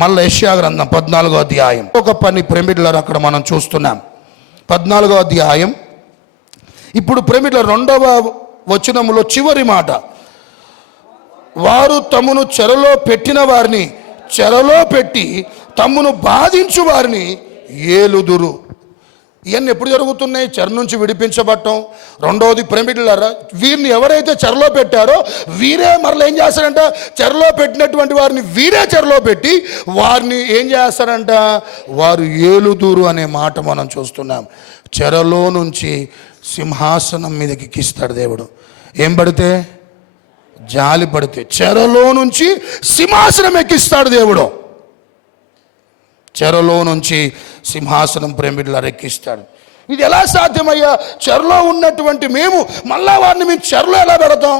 మళ్ళీ యెషయా గ్రంథం 14వ అధ్యాయం ఒక పని ప్రేమికులారా అక్కడ మనం చూస్తున్నాం. 14వ అధ్యాయం. ఇప్పుడు ప్రేమికుల 2వ వచనములో చివరి మాట, వారు తమను చెరలో పెట్టిన వారిని చెరలో పెట్టి తమను బాధించు వారిని ఏలుదురు. ఇవన్నీ ఎప్పుడు జరుగుతున్నాయి? చెర నుంచి విడిపించబడటం. రెండవది ప్రేమికులారా, వీరిని ఎవరైతే చెరలో పెట్టారో వీరే మరలా ఏం చేస్తారంట, చెరలో పెట్టినటువంటి వారిని వీరే చెరలో పెట్టి వారిని ఏం చేస్తారంట, వారు ఏలుదురు అనే మాట మనం చూస్తున్నాం. చెరలో నుంచి సింహాసనం మీదకి ఎక్కిస్తాడు దేవుడు. ఏం పడితే? జాలి పడితే. చెరలో నుంచి సింహాసనం ఎక్కిస్తాడు దేవుడు. చెరలో నుంచి సింహాసనం ప్రేమికులారా ఎక్కిస్తాడు. ఇది ఎలా సాధ్యమయ్యా? చెరలో ఉన్నటువంటి మేము మళ్ళా వారిని మేము చెరలో ఎలా పెడతాం?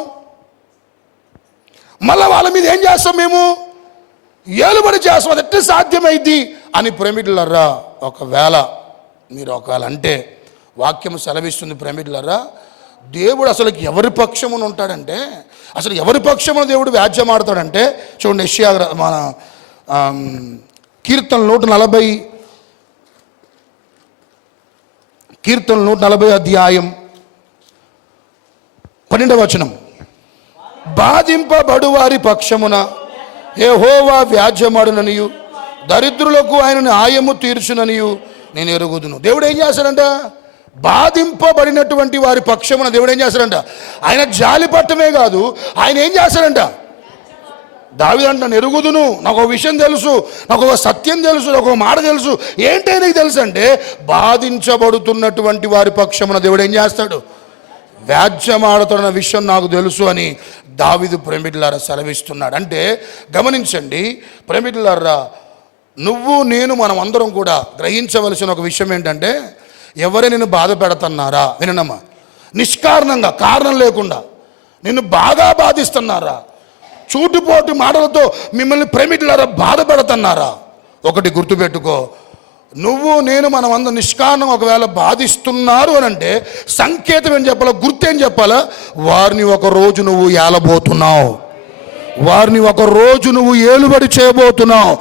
మళ్ళా వాళ్ళ మీద ఏం చేస్తాం? మేము ఏలుబడి చేస్తాం. అది ఎట్లా సాధ్యమైంది అని ప్రేమికులారా ఒకవేళ అంటే వాక్యం సెలవిస్తుంది ప్రేమికులారా, దేవుడు అసలు ఎవరి పక్షమున ఉంటాడంటే, అసలు ఎవరి పక్షమున దేవుడు వ్యాజ్యం ఆడతాడంటే చూడండి, యెషయా మన కీర్తన 140 అధ్యాయం 12వ వచనం, బాధింపబడు వారి పక్షమున యెహోవా వ్యాజ్యమాడుననియు దరిద్రులకు ఆయన న్యాయము తీర్చుననియు నేను ఎరుగుదును. దేవుడు ఏం చేస్తాడంట? బాధింపబడినటువంటి వారి పక్షమున దేవుడు ఏం చేస్తాడంట? ఆయన జాలి పట్టమే కాదు, ఆయన ఏం చేస్తాడంట? దావీదు అంటాను, ఎరుగుదును, నాకు ఒక విషయం తెలుసు, నాకు ఒక సత్యం తెలుసు, నాకు ఒక మాట తెలుసు. ఏంటో నీకు తెలుసు అంటే, బాధించబడుతున్నటువంటి వారి పక్షమున దేవుడు ఏం చేస్తాడు? వ్యాజ్యమాడుతున్న విషయం నాకు తెలుసు అని దావీదు ప్రేమికులారా సెలవిస్తున్నాడు. అంటే గమనించండి ప్రేమికులారా, నువ్వు నేను మనం అందరం కూడా గ్రహించవలసిన ఒక విషయం ఏంటంటే, ఎవరే నిన్ను బాధ పెడుతున్నారా, వినమ్మా, నిష్కారణంగా కారణం లేకుండా నిన్ను బాగా బాధిస్తున్నారా, చూటుపోటు మాటలతో మిమ్మల్ని ప్రేమికులారా బాధ పెడుతున్నారా, ఒకటి గుర్తుపెట్టుకో, నువ్వు నేను మనం అందరం నిష్కారణం ఒకవేళ బాధిస్తున్నారు అని అంటే సంకేతం ఏం చెప్పాలా, గుర్తేం చెప్పాలా? వారిని ఒక రోజు నువ్వు ఏలబోతున్నావు, వారిని ఒక రోజు నువ్వు ఏలుబడి చేయబోతున్నావు.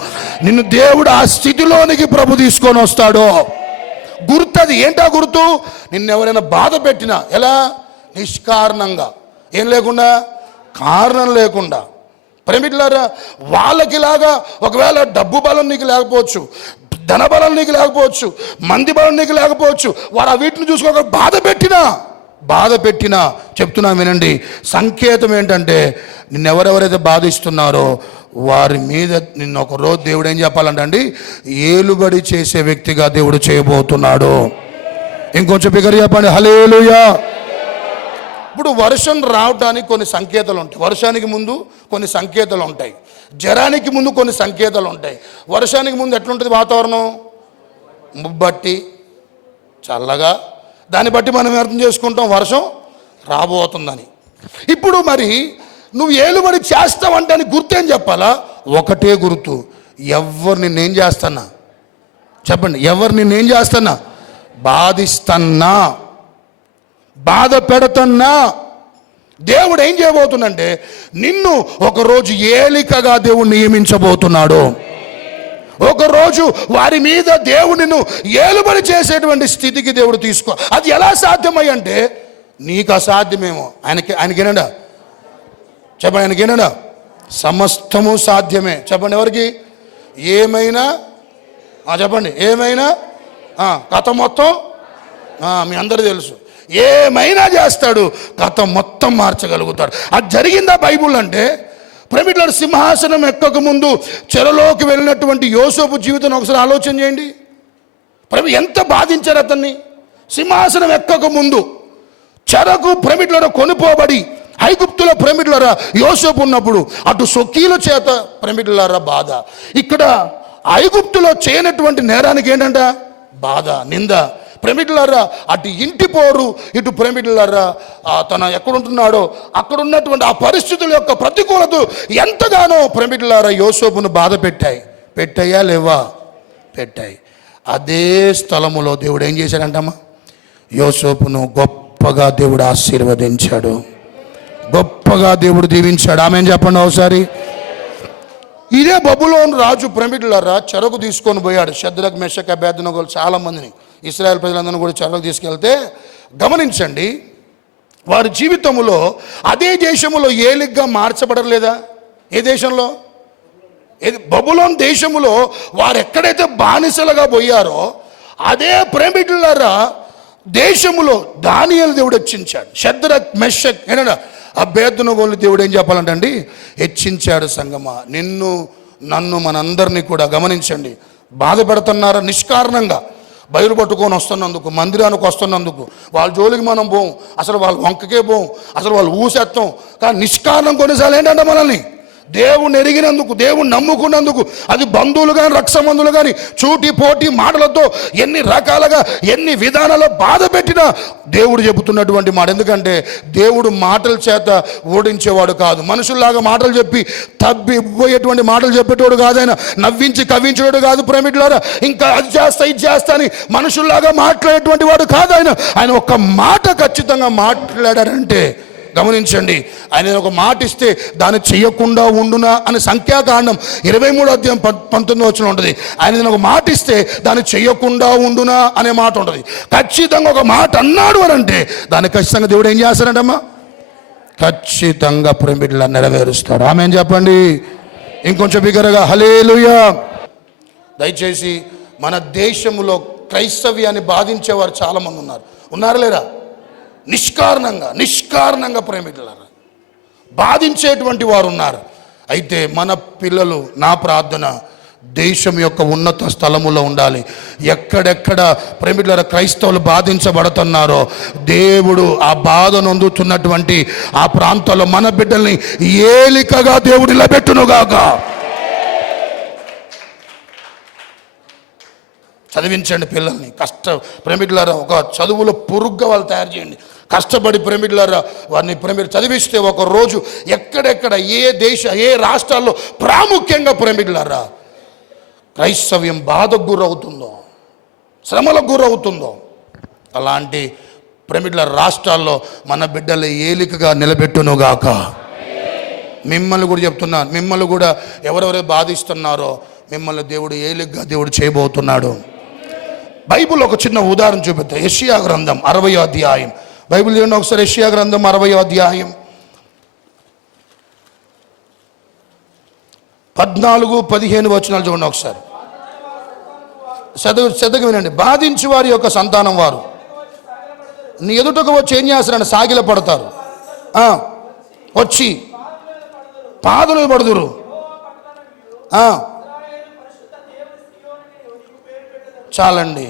నిన్ను దేవుడు ఆ స్థితిలోనికి ప్రభు తీసుకొని వస్తాడో గుర్తది. ఏంటా గుర్తు? నిన్నెవరైనా బాధ పెట్టినా ఎలా? నిష్కారణంగా, ఏం లేకుండా, కారణం లేకుండా. ప్రేమికులారా, వాళ్ళకిలాగా ఒకవేళ డబ్బు బలం నీకు లేకపోవచ్చు, ధన బలం నీకు లేకపోవచ్చు, మంది బలం నీకు లేకపోవచ్చు, వారు ఆ వీటిని చూసుకోక బాధ పెట్టినా చెప్తున్నా వినండి, సంకేతం ఏంటంటే నిన్నెవరెవరైతే బాధిస్తున్నారో వారి మీద నిన్న ఒక రోజు దేవుడు ఏం చెప్పాలంటే ఏలుబడి చేసే వ్యక్తిగా దేవుడు చేయబోతున్నాడు. ఇంకొంచెం బిగ్గర చెప్పండి, హల్లెలూయా. ఇప్పుడు వర్షం రావడానికి కొన్ని సంకేతాలు ఉంటాయి. వర్షానికి ముందు కొన్ని సంకేతాలు ఉంటాయి, జ్వరానికి ముందు కొన్ని సంకేతాలు ఉంటాయి. వర్షానికి ముందు ఎట్లుంటుంది వాతావరణం? ముబ్బట్టి చల్లగా, దాన్ని బట్టి మనం అర్థం చేసుకుంటాం వర్షం రాబోతుందని. ఇప్పుడు మరి నువ్వు ఏలుబడి చేస్తావంటే అని గుర్తేం చెప్పాలా? ఒకటే గుర్తు, ఎవరు నిన్నేం చేస్తున్నా చెప్పండి, ఎవరు నిన్నేం చేస్తున్నా? బాధిస్తున్నా, బాధ పెడుతున్నా దేవుడు ఏం చేయబోతుందంటే నిన్ను ఒకరోజు ఏలికగా దేవుడు నియమించబోతున్నాడు. ఒకరోజు వారి మీద దేవుడు నిన్ను ఏలుబడి చేసేటువంటి స్థితికి దేవుడు తీసుకో. అది ఎలా సాధ్యమై అంటే నీకు అసాధ్యమేమో, ఆయనకేనండా చెప్పండి, ఆయనకేనండా సమస్తము సాధ్యమే. చెప్పండి ఎవరికి? ఏమైనా చెప్పండి, ఏమైనా కథ మొత్తం మీ అందరూ తెలుసు, ఏమైనా చేస్తాడు, కథ మొత్తం మార్చగలుగుతాడు. అది జరిగిందా బైబుల్ అంటే? ప్రేమికులారా, సింహాసనం ఎక్కక ముందు చెరలోకి వెళ్ళినటువంటి యోసేపు జీవితం ఒకసారి ఆలోచన చేయండి. ఎంత బాధించారు అతన్ని. సింహాసనం ఎక్కక ముందు చెరకు ప్రేమికులారా కొనుపోబడి ఐగుప్తుల ప్రేమికులారా యోసేపు ఉన్నప్పుడు అటు సొకీల చేత ప్రేమికులారా బాధ, ఇక్కడ ఐగుప్తులో చేయనటువంటి నేరానికి ఏంటంట బాధ, నింద. ప్రేమికులారా అటు ఇంటి పోరు, ఇటు ప్రేమికులారా తన ఎక్కడుంటున్నాడో అక్కడ ఉన్నటువంటి ఆ పరిస్థితుల యొక్క ప్రతికూలత ఎంతగానో ప్రేమికులారా యోసేపును బాధ పెట్టాయా లేవా? పెట్టాయి. అదే స్థలములో దేవుడు ఏం చేశాడంటమ్మా? యోసేపును గొప్పగా దేవుడు ఆశీర్వదించాడు, గొప్పగా దేవుడు దీవించాడు. ఆమె చెప్పండి ఒకసారి. ఇదే బబులోను రాజు ప్రేమికులారా చెరకు తీసుకొని పోయాడు. షద్రక్ మెషక్ అబేద్నెగోలు చాలా మందిని, ఇశ్రాయేల్ ప్రజలందరినీ కూడా చెరకు తీసుకెళ్తే గమనించండి, వారి జీవితంలో అదే దేశంలో ఏలిగ్గా మార్చబడలేదా? ఏ దేశంలో? బబులోన్ దేశంలో వారు ఎక్కడైతే బానిసలుగా పోయారో అదే ప్రేమికులారా దేశములో దానియేలు దేవుడు హెచ్చించాడు. షద్రక్ మెషక్ అబేద్నెగోలు దేవుడు ఏం చెప్పాలంటండి? హెచ్చించాడు. సంగమా, నిన్ను నన్ను మనందరినీ కూడా గమనించండి, బాధ పెడుతున్నారా నిష్కారణంగా బయలు పట్టుకొని వస్తున్నందుకు, మందిరానికి వస్తున్నందుకు. వాళ్ళ జోలికి మనం పోం, అసలు వాళ్ళ వంకకే పోం, అసలు వాళ్ళు ఊసేస్తాం. కానీ నిష్కారణం కొన్నిసార్లు ఏంటంటే మనల్ని దేవుణ్ణి ఎరిగినందుకు, దేవుణ్ణి నమ్ముకున్నందుకు, అది బంధువులు కానీ రక్షబంధువులు కానీ చూటి పోటీ మాటలతో ఎన్ని రకాలుగా ఎన్ని విధానాల్లో బాధ పెట్టినా దేవుడు చెబుతున్నటువంటి మాట. ఎందుకంటే దేవుడు మాటల చేత ఓడించేవాడు కాదు, మనుషుల్లాగా మాటలు చెప్పి తబ్బిపోయేటువంటి మాటలు చెప్పేటోడు కాదు ఆయన, నవ్వించి కవ్వించేవాడు కాదు ప్రేమికులారా. ఇంకా అది చేస్తా ఇది చేస్తా అని మనుషుల్లాగా మాట్లాడేటువంటి వాడు కాదు ఆయన. ఆయన ఒక్క మాట ఖచ్చితంగా మాట్లాడారంటే గమనించండి, ఆయన ఒక మాట ఇస్తే దాన్ని చెయ్యకుండా ఉండునా అని సంఖ్యాకాండం 23:19 ఉంటుంది. ఆయన ఒక మాట ఇస్తే దాన్ని చెయ్యకుండా ఉండునా అనే మాట ఉంటుంది. ఖచ్చితంగా ఒక మాట అన్నాడు అని అంటే దాన్ని ఖచ్చితంగా దేవుడు ఏం చేస్తాడంటమ్మా? ఖచ్చితంగా ప్రేమికులను నెరవేరుస్తాడు. ఆమేన్ చెప్పండి ఇంకొంచెం బిగ్గరగా, హల్లెలూయా. దయచేసి మన దేశంలో క్రైస్తవ్యాన్ని బాధించేవారు చాలామంది ఉన్నారా లేరా? నిష్కారణంగా ప్రేమికులారా బాధించేటువంటి వారు ఉన్నారు. అయితే మన పిల్లలు, నా ప్రార్థన, దేశం యొక్క ఉన్నత స్థలములో ఉండాలి. ఎక్కడెక్కడ ప్రేమికులారా క్రైస్తవులు బాధించబడుతున్నారో దేవుడు ఆ బాధను అందుతున్నటువంటి ఆ ప్రాంతాల్లో మన బిడ్డల్ని ఏలికగా దేవుడు నిలబెట్టునుగాక. చదివించండి పిల్లల్ని, ప్రేమికులారా ఒక చదువులో పురుగ్గా వాళ్ళు తయారు చేయండి. కష్టపడి ప్రేమికులారా వారిని చదివిస్తే ఒక రోజు ఎక్కడెక్కడ ఏ రాష్ట్రాల్లో ప్రాముఖ్యంగా ప్రేమికులారా క్రైస్తవ్యం బాధకు గురవుతుందో, శ్రమలకు గురవుతుందో అలాంటి ప్రేమికుల రాష్ట్రాల్లో మన బిడ్డలు ఏలికగా నిలబెట్టునుగాక. మిమ్మల్ని కూడా చెప్తున్నాను, మిమ్మల్ని కూడా ఎవరెవరు బాధిస్తున్నారో మిమ్మల్ని దేవుడు ఏలికగా దేవుడు చేయబోతున్నాడు. బైబిల్ ఒక చిన్న ఉదాహరణ చూపిస్తా. యెషయా గ్రంథం 60వ అధ్యాయం. బైబిల్ చూడండి ఒకసారి. యెషయా గ్రంథం 60వ అధ్యాయం 14-15 వచనాలు చూడండి ఒకసారి. శ్రద్ధగా వినండి. బాధించి వారి యొక్క సంతానం వారు నీ ఎదుటకు వచ్చి ఏం చేస్తారంటే సాగిల పడతారు, వచ్చి పాదులు పడుదురు. చాలండి.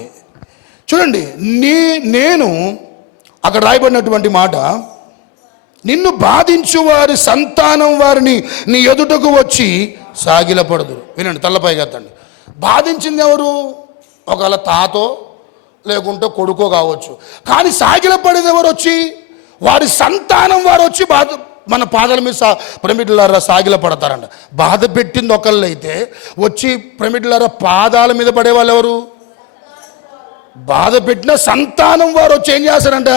చూడండి, నేను అక్కడ రాయబడినటువంటి మాట, నిన్ను బాధించు వారి సంతానం వారిని నీ ఎదుటకు వచ్చి సాగిలపడదురు. వినండి, తల్లపైగా ఎత్తండి. బాధించింది ఎవరు? ఒకవేళ తాతో లేకుంటే కొడుకో కావచ్చు. కానీ సాగిలపడేది ఎవరు? వచ్చి వారి సంతానం వారు వచ్చి మన పాదాల మీద ప్రేమికులారా సాగిల పడతారంట. బాధ పెట్టింది ఒకళ్ళు అయితే వచ్చి ప్రేమికులారా పాదాల మీద పడేవాళ్ళు ఎవరు? బాధ పెట్టిన సంతానం వారు వచ్చి ఏం చేస్తారంట?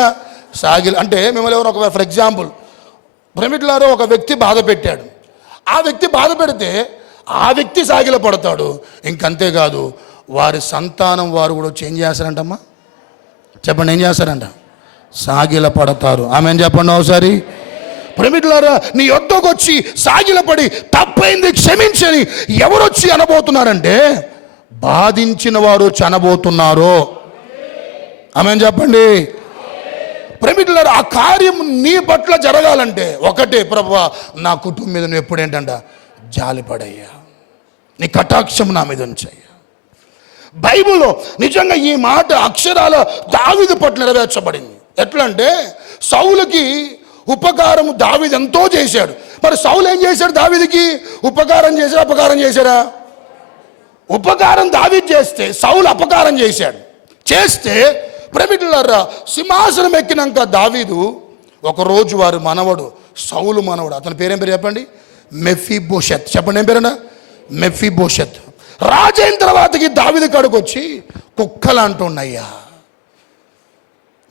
సాగిల. అంటే మిమ్మల్ని ఎవరు ఒక ఫర్ ఎగ్జాంపుల్ ప్రేమికులారా ఒక వ్యక్తి బాధ పెట్టాడు, ఆ వ్యక్తి బాధ పెడితే ఆ వ్యక్తి సాగిల పడతాడు. ఇంకంతేకాదు వారి సంతానం వారు కూడా వచ్చి ఏం చేస్తారంటమ్మా? చెప్పండి, ఏం చేస్తారంట? సాగిల పడతారు. ఆమెన్ చెప్పండి ఒకసారి. ప్రేమికులారా నీ యొద్దకు వచ్చి సాగిలపడి తప్పైంది క్షమించని ఎవరు వచ్చి అనబోతున్నారంటే బాధించిన వారు వచ్చి అనబోతున్నారు. ఆమెన్ చెప్పండి. ప్రేమికులారా ఆ కార్యం నీ పట్ల జరగాలంటే ఒకటే, ప్రభువా నా కుటుంబం మీద నువ్వు ఎప్పుడేంటంట జాలిపడయ్యా, నీ కటాక్షం నా మీద ఉంచయ్యా. బైబిల్లో నిజంగా ఈ మాట అక్షరాల దావీదు పట్ల నెరవేర్చబడింది. ఎట్లా అంటే సౌలుకి ఉపకారం దావీదు ఎంతో చేశాడు. మరి సౌలు ఏం చేశాడు? దావీదుకి ఉపకారం చేశాడా అపకారం చేశాడా? ఉపకారం దావీదు చేస్తే సౌలు అపకారం చేస్తే ప్రేమికులారా సింహాసనం ఎక్కినాక దావీదు ఒకరోజు వారి మనవడు సౌలు మనవడు, అతని పేరేం పేరు చెప్పండి? మెఫీబోషెత్. చెప్పండి ఏం పేరన్నా? మెఫీబోషెత్. రాజైన తర్వాతకి దావీదు కాడికి వచ్చి కుక్కలు అంటున్నాయ్యా,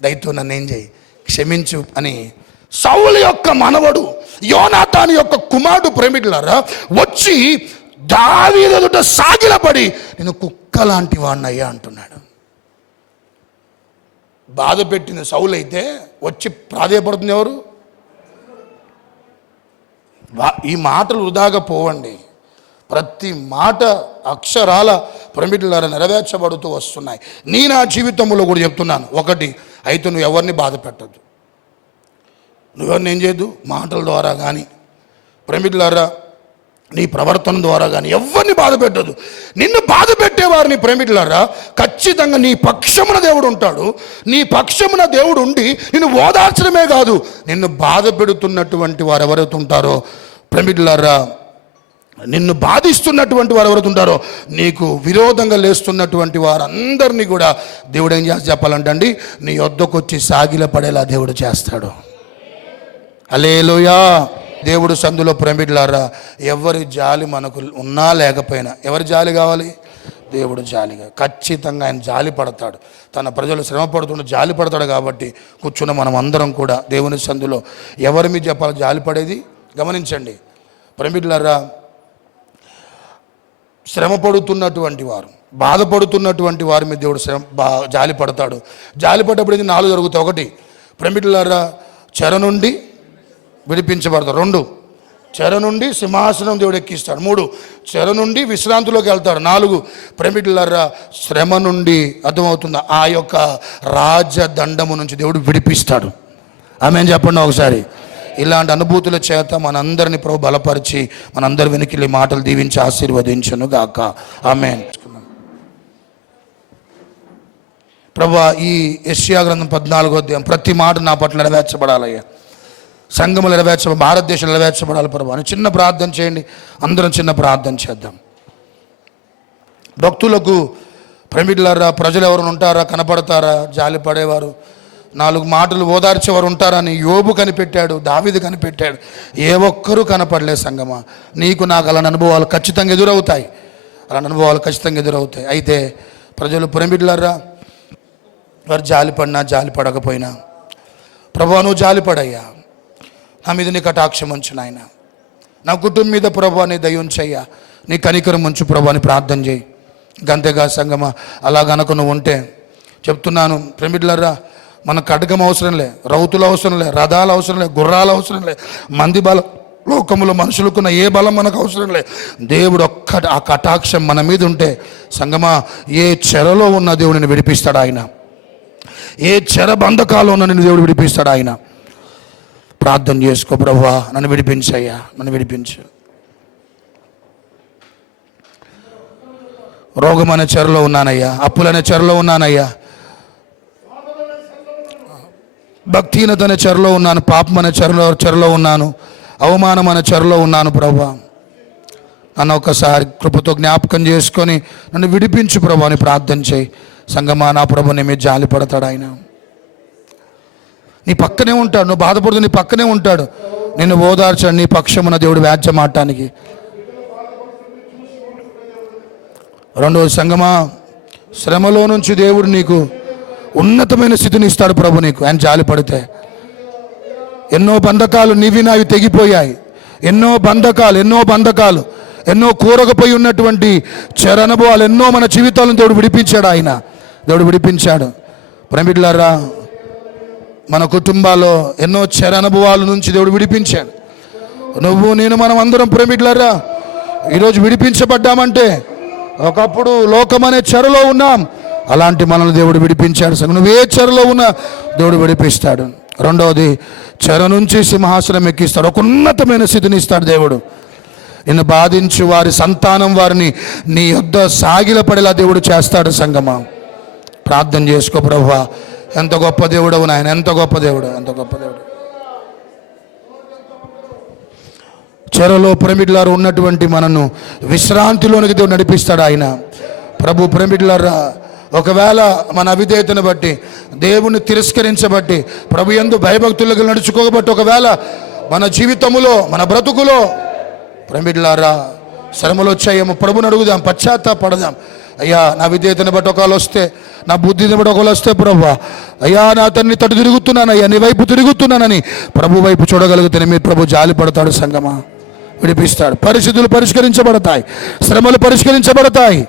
దయతో నన్ను ఏం చేయి, క్షమించు అని సౌలు యొక్క మనవడు యోనాతాను యొక్క కుమారుడు ప్రేమికులారా వచ్చి దావీదు ఎదుట సాగిలపడి నేను కుక్క లాంటి వాడినయ్యా అంటున్నాడు. బాధ పెట్టిన సౌలు అయితే వచ్చి ప్రాధేయపడుతుంది ఎవరు? ఈ మాటలు వృధాగా పోవండి. ప్రతి మాట అక్షరాల ప్రమిదలారా నెరవేర్చబడుతూ వస్తున్నాయి. నా జీవితంలో కూడా చెప్తున్నాను. ఒకటి అయితే నువ్వు ఎవరిని బాధ పెట్టద్దు. నువ్వెవరిని ఏం చేయద్దు? మాటల ద్వారా కానీ ప్రమిదలారా నీ ప్రవర్తన ద్వారా కానీ ఎవరిని బాధ పెట్టద్దు. నిన్ను బాధ పెట్టేవారిని ప్రమిదలారా ఖచ్చితంగా నీ పక్షమున దేవుడు ఉంటాడు. నీ పక్షమున దేవుడు ఉండి నిన్ను ఓదార్చడమే కాదు, నిన్ను బాధ పెడుతున్నటువంటి వారు ఎవరైతే ఉంటారో ప్రమిదలారా, నిన్ను బాధిస్తున్నటువంటి వారు ఎవరైతే ఉంటారో, నీకు విరోధంగా లేస్తున్నటువంటి వారందరినీ కూడా దేవుడు ఏం చేసి చెప్పాలంటండి, నీ వద్దకు వచ్చి సాగిల పడేలా దేవుడు చేస్తాడు. హల్లెలూయా. దేవుడు సందులో ప్రమిదలారా, ఎవరి జాలి మనకు ఉన్నా లేకపోయినా, ఎవరి జాలి కావాలి? దేవుడు జాలిగా ఖచ్చితంగా ఆయన జాలి పడతాడు. తన ప్రజలు శ్రమ పడుతుంటే జాలి పడతాడు. కాబట్టి కూర్చున్న మనం అందరం కూడా దేవుని సందులో ఎవరి మీద చెప్పాలి జాలి పడేది? గమనించండి ప్రమిదలారా, శ్రమ పడుతున్నటువంటి వారు, బాధపడుతున్నటువంటి వారి మీద దేవుడు జాలి పడతాడు. జాలి పడ్డప్పుడు ఇది 4 జరుగుతాయి. 1, ప్రమిదలారా చెర నుండి విడిపించబడతాడు. 2, చెర నుండి సింహాసనం దేవుడు ఎక్కిస్తాడు. 3, చెర నుండి విశ్రాంతిలోకి వెళ్తాడు. 4, ప్రమిదలారా శ్రమ నుండి, అర్థమవుతుందా, ఆ యొక్క రాజదండము నుంచి దేవుడు విడిపిస్తాడు. ఆమేన్ చెప్పండి ఒకసారి. ఇలాంటి అనుభూతుల చేత మనందరినీ ప్రభు బలపరిచి మనందరి వెనుకలి మాటలు దీవించి ఆశీర్వదించును గాక. ఆమేన్. ప్రభువా, ఈ యెషయా గ్రంథం 14వ అధ్యాయం ప్రతి మాట నా పట్ల నెరవేర్చబడాలయ్యా. సంఘములు భారతదేశంలో నెరవేర్చబడాలి ప్రభు అని చిన్న ప్రార్థన చేయండి. అందరం చిన్న ప్రార్థన చేద్దాం. భక్తులకు ప్రమిదలారా ప్రజలు ఎవరు ఉంటారా, కనపడతారా, జాలి పడేవారు, 4 మాటలు ఓదార్చేవారు ఉంటారని యోబు కనిపెట్టాడు, దావీదు కనిపెట్టాడు. ఏ ఒక్కరూ కనపడలేదు. సంగమా, నీకు నాకు అలాంటి అనుభవాలు ఖచ్చితంగా ఎదురవుతాయి. అలాంటి అనుభవాలు ఖచ్చితంగా ఎదురవుతాయి. అయితే ప్రజలు ప్రమిదలారా వారు జాలి పడినా జాలి పడకపోయినా, ప్రభువా నువ్వు జాలి పడయ్యా, నా మీద నీ కటాక్షం ఉంచు నాయన, నా కుటుంబం మీద ప్రభువా నీ దయ ఉంచయ్యా, నీ కనికరం ఉంచు ప్రభువా అని ప్రార్థన చేయి. గంతేగా సంగమా, అలా గనక నువ్వు ఉంటే చెప్తున్నాను ప్రమిదలారా, మన ఖడ్గం అవసరం లే, రౌతులు అవసరం లే, రథాలు అవసరం లే, గుర్రాలు అవసరం లే, మంది బలం, లోకములో మనుషులకున్న ఏ బలం మనకు అవసరం లే. దేవుడు ఆ కటాక్షం మన మీద ఉంటే సంగమా, ఏ చెరలో ఉన్న దేవుడిని విడిపిస్తాడు ఆయన. ఏ చెర బంధకాలు ఉన్న నిన్ను దేవుడు విడిపిస్తాడు ఆయన. ప్రార్థన చేసుకో, ప్రభువా నన్ను విడిపించయ్యా, నన్ను విడిపించు. రోగం అనే చెరలో ఉన్నానయ్యా, అప్పులనే చెరలో ఉన్నానయ్యా, భక్తిహీనత అనే చెరలో ఉన్నాను, పాపం అనే చెరలో ఉన్నాను, అవమానం అనే చెరలో ఉన్నాను. ప్రభువా నన్ను ఒకసారి కృపతో జ్ఞాపకం చేసుకొని నన్ను విడిపించు ప్రభువా అని ప్రార్థన చేయి. సంగమా, నా ప్రభు నీ మీద జాలి పడతాడు ఆయన. నీ పక్కనే ఉంటాడు. నువ్వు బాధపడుతూ నీ పక్కనే ఉంటాడు. నిన్ను ఓదార్చాడు నీ పక్షమున దేవుడు వ్యాజ్యం ఆడటానికి. 2వ సంగమా, శ్రమలో నుంచి దేవుడు నీకు ఉన్నతమైన స్థితిని ఇస్తాడు ప్రభు నీకు, ఆయన జాలి పడితే. ఎన్నో బంధకాలు నీవి నావి తెగిపోయాయి. ఎన్నో బంధకాలు ఎన్నో కూరకపోయి ఉన్నటువంటి చెర అనుభవాలు ఎన్నో మన జీవితాలను దేవుడు విడిపించాడు. ఆయన దేవుడు విడిపించాడు. ప్రమిదలారా, మన కుటుంబాల్లో ఎన్నో చెర అనుభవాల నుంచి దేవుడు విడిపించాడు. నువ్వు నేను మనం అందరం ప్రమిదలారా ఈరోజు విడిపించబడ్డామంటే ఒకప్పుడు లోకమనే చెరలో ఉన్నాం, అలాంటి మనల్ని దేవుడు విడిపించాడు. నువ్వు ఏ చెరలో ఉన్నా దేవుడు విడిపిస్తాడు. 2వది, చెర నుంచి సింహాసనం ఎక్కిస్తాడు. ఒక ఉన్నతమైన స్థితిని ఇస్తాడు దేవుడు. నిన్ను బాధించి వారి సంతానం వారిని నీ యొద్ద సాగిలపడేలా దేవుడు చేస్తాడు. సంగమా, ప్రార్థన చేసుకో. ప్రభువా ఎంత గొప్ప దేవుడవు నాయన, ఎంత గొప్ప దేవుడు, ఎంత గొప్ప దేవుడు. చెరలో ప్రమిదలారా ఉన్నటువంటి మనను విశ్రాంతిలోనికి దేవుడు నడిపిస్తాడు ఆయన. ప్రభు ప్రమిదలారా, ఒకవేళ మన అవిధేయతను బట్టి, దేవుని తిరస్కరించబట్టి, ప్రభు యందు భయభక్తులకు నడుచుకోబట్టి, ఒకవేళ మన జీవితములో మన బ్రతుకులో ప్రమిదలారా శ్రమలు వచ్చాయేమో ప్రభుని అడుగుదాం, పశ్చాత్తాపడదాం. అయ్యా నా విధేయతను బట్టి ఒకళ్ళు వస్తే, నా బుద్ధిని బట్టి ఒకళ్ళు వస్తే, ప్రభువా అయ్యా నా తండ్రి తట్టు తిరుగుతున్నాను, అయ్యా నీ వైపు తిరుగుతున్నానని ప్రభు వైపు చూడగలిగితేనే మీరు ప్రభు జాలి పడతాడు. సంగమా విడిపిస్తాడు. పరిస్థితులు పరిష్కరించబడతాయి, శ్రమలు పరిష్కరించబడతాయి.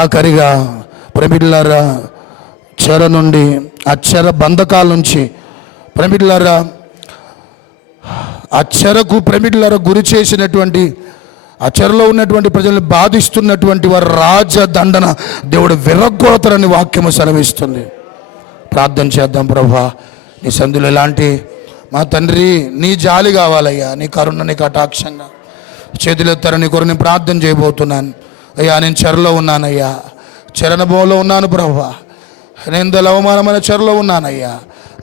ఆఖరిగా ప్రేమిలారా, చెర నుండి, ఆ చెర బంధకాల నుంచి ప్రేమిలారా, ఆ చెరకు ప్రేమిలారా గురి చేసినటువంటి, ఆ చెరలో ఉన్నటువంటి ప్రజల్ని బాధిస్తున్నటువంటి వారు రాజదండన దేవుడు విరగ్గొడతారని వాక్యము సెలవిస్తుంది. ప్రార్థన చేద్దాం. ప్రభువా, నీ సందులో ఎలాంటి మా తండ్రి నీ జాలి కావాలయ్యా, నీ కరుణ, నీ కటాక్షంగా చేతులెత్తారని కొరకు నేను ప్రార్థన చేయబోతున్నాను. అయ్యా, నేను చెరలో ఉన్నానయ్యా, చెరనుభవంలో ఉన్నాను ప్రభువా, నేను అవమానమైన చెరలో ఉన్నానయ్యా.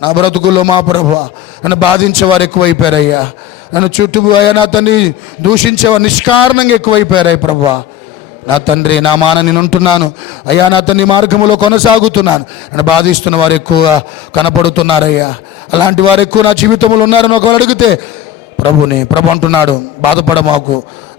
నా బ్రతుకుల్లో మా ప్రభువా, నన్ను బాధించేవారు ఎక్కువైపోయారయ్యా, నన్ను చుట్టూ అయ్యా నా తండ్రి దూషించేవారు నిష్కారణంగా ఎక్కువైపోయారయ్య ప్రభువా. నా తండ్రి, నా మాన నేను ఉంటున్నాను అయ్యా, నా తండ్రి మార్గంలో కొనసాగుతున్నాను, నన్ను బాధిస్తున్న వారు ఎక్కువ కనపడుతున్నారయ్యా. అలాంటి వారు ఎక్కువ నా జీవితంలో ఉన్నారని ఒకవేళ అడిగితే ప్రభు అంటున్నాడు, బాధపడ మాకు.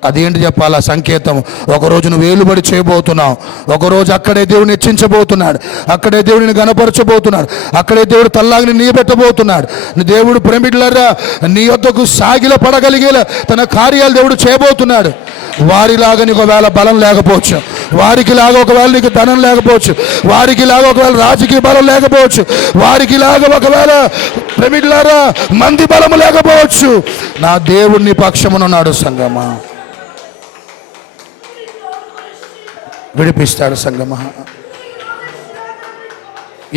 అదేంటి చెప్పాలా సంకేతం? ఒకరోజు నువ్వు వేలుబడి చేయబోతున్నావు, ఒకరోజు అక్కడే దేవుడిని హెచ్చించబోతున్నాడు, అక్కడే దేవుడిని గణపరచబోతున్నాడు, అక్కడే దేవుడు తల్లాగిని నీయబెట్టబోతున్నాడు. దేవుడు ప్రేమికులారా నీ యొద్దకు సాగిల పడగలిగేలా తన కార్యాలు దేవుడు చేయబోతున్నాడు. వారిలాగా నీకు ఒకవేళ బలం లేకపోవచ్చు, వారికి లాగా ఒకవేళ నీకు ధనం లేకపోవచ్చు, వారికి లాగా ఒకవేళ రాజకీయ బలం లేకపోవచ్చు, వారికి లాగా ఒకవేళ ప్రేమికులారా మంది బలము లేకపోవచ్చు, నా దేవుడు నీ పక్షమునున్నాడు. సంగమా, విడిపిస్తాడు. సంగమా,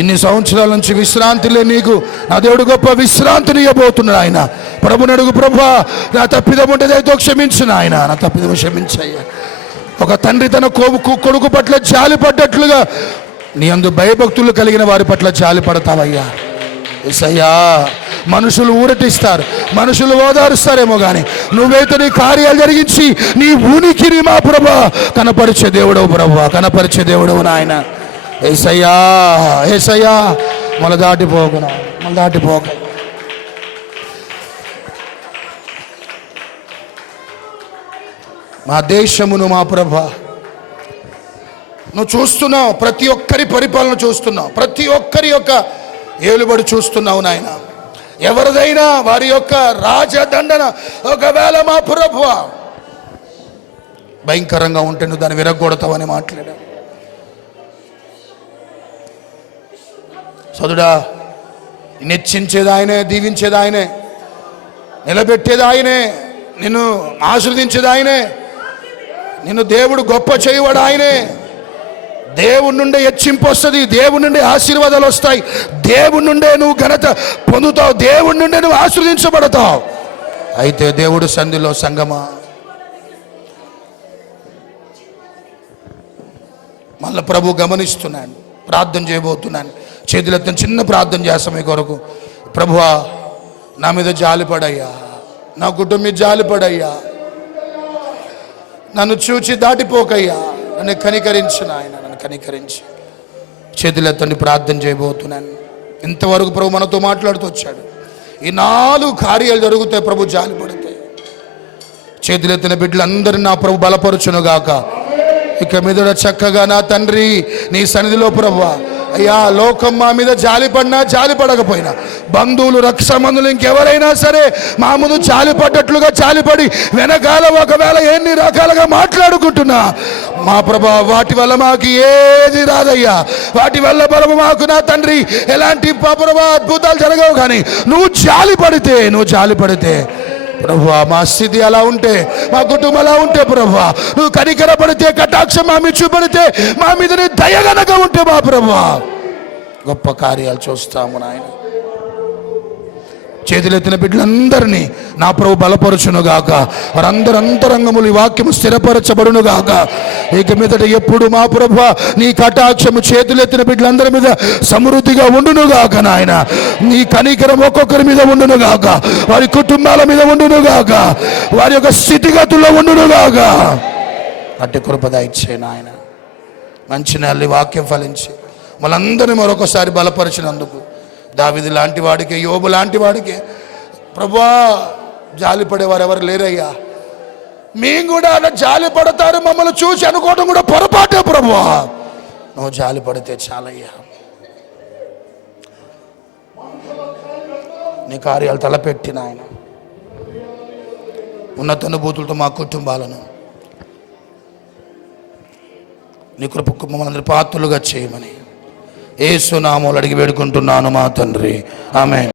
ఇన్ని సంవత్సరాల నుంచి విశ్రాంతి లే నీకు నా దేవుడు గొప్ప విశ్రాంతిని ఇవ్వబోతున్నాడు. ఆయన ప్రభుని అడుగు, ప్రభువా నా తప్పిదం ఉంటే దయతో క్షమించు నాయన, నా తప్పిదం క్షమించయ్యా. ఒక తండ్రి తన కొడుకు పట్ల జాలి పడ్డట్లుగా నీ అందు భయభక్తులు కలిగిన వారి పట్ల జాలి పడతావయ్యా. యేసయ్యా, మనుషులు ఊరటిస్తారు, మనుషులు ఓదారుస్తారేమో కానీ నువ్వైతే నీ కార్యాలు జరిగించి నీ ఉనికిని మా ప్రభువా కనపరిచే దేవుడవు ప్రభువా, కనపరిచే దేవుడవు నాయన. యేసయ్యా, యేసయ్యా, మన దాటిపోక మా దేశమును మా ప్రభువా నువ్వు చూస్తున్నావు, ప్రతి ఒక్కరి పరిపాలన చూస్తున్నావు, ప్రతి ఒక్కరి యొక్క ఏలుబడి చూస్తున్నావు నాయన. ఎవరిదైనా వారి యొక్క రాజదండన ఒకవేళ మా ప్రభువా భయంకరంగా ఉంటే నువ్వు దాన్ని విరగ్గొడతావని మాట్లాడా. సోదరుడా, నెచ్చించేది ఆయనే, దీవించేది ఆయనే, నిలబెట్టేది ఆయనే, నిన్ను ఆశీర్వదించేది ఆయనే, నిన్ను దేవుడు గొప్ప చేయవాడు ఆయనే. దేవుడి నుండే హెచ్చింపు వస్తుంది, దేవుడి నుండే ఆశీర్వాదాలు వస్తాయి, దేవుడి నుండే నువ్వు ఘనత పొందుతావు, దేవుడి నుండే నువ్వు ఆశీర్వదించబడతావు. అయితే దేవుడు సంధిలో సంగమా మళ్ళీ ప్రభు గమనిస్తున్నాను. ప్రార్థన చేయబోతున్నాను. చేతులెత్తిన చిన్న ప్రార్థన చేస్తాం మీ కొరకు. ప్రభువా, నా మీద జాలిపడయ్యా, నా కుటుంబం మీద జాలిపడయ్యా, నన్ను చూచి దాటిపోకయ్యా, నన్ను కనికరించిన ఆయన, నన్ను కనికరించి. చేతులెత్తండి, ప్రార్థన చేయబోతున్నాను. ఇంతవరకు ప్రభు మనతో మాట్లాడుతూ వచ్చాడు. ఈ 4 కార్యాలు జరుగుతాయి ప్రభు జాలిపడితే. చేతులెత్తిన బిడ్డలందరినీ నా ప్రభు బలపరచునుగాక. ఇక మీద చక్కగా నా తండ్రి నీ సన్నిధిలో ప్రభువా అయ్యా, లోకం మా మీద జాలిపడినా జాలిపడకపోయినా, బంధువులు రక్ష సంబంధులు ఇంకెవరైనా సరే మా ముందు జాలిపడ్డట్లుగా జాలిపడి వెనకాల ఒకవేళ ఎన్ని రకాలుగా మాట్లాడుకుంటున్నా మా ప్రభా వాటి వల్ల మాకు ఏది రాదయ్యా. వాటి వల్ల ప్రభు మాకు నా తండ్రి ఎలాంటి ప్రభా అద్భుతాలు జరగవు. కానీ నువ్వు జాలిపడితే ప్రభువా మా స్థితి అలా ఉంటే, మా కుటుంబం అలా ఉంటే ప్రభువా నువ్వు కనికరపడితే, కటాక్షం మా మీద చూపడితే, మా మీద నీ దయ గనక ఉంటే మా ప్రభువా గొప్ప కార్యాలు చూస్తాము నాయన. చేతులెత్తిన బిడ్డలందరినీ నా ప్రభు బలపరచునుగాక. వారందరూ అంతరంగములు ఈ వాక్యము స్థిరపరచబడునుగాక. ఇక మీదట ఎప్పుడు మా ప్రభువా నీ కటాక్షము చేతులెత్తిన బిడ్డలందరి మీద సమృద్ధిగా ఉండునుగాక నాయన. నీ కనికరం ఒక్కొక్కరి మీద ఉండునుగాక, వారి కుటుంబాల మీద ఉండునుగాక, వారి యొక్క స్థితిగతుల్లో ఉండునుగాక. అట్టి కృప దయచేయి నాయన. మంచి నెల వాక్యం ఫలించి మనందరినీ మరొకసారి బలపరిచినందుకు, దావీదు లాంటి వాడికి, యోబు లాంటి వాడికి ప్రభువా జాలిపడేవారు ఎవరు లేరయ్యా. మేము కూడా అలా జాలి పడతారు మమ్మల్ని చూసి అనుకోవడం కూడా పొరపాటే ప్రభువా. నువ్వు జాలి పడితే చాలయ్యా. నీ కార్యాలు తలపెట్టిన ఆయన ఉన్నత అనుభూతులతో మా కుటుంబాలను నీ కృపకు మమ్మల్ని అందరి పాత్రలుగా చేయమని యేసు నామములో అడిగి వేడుకుంటున్నాను మా తండ్రి. ఆమేన్.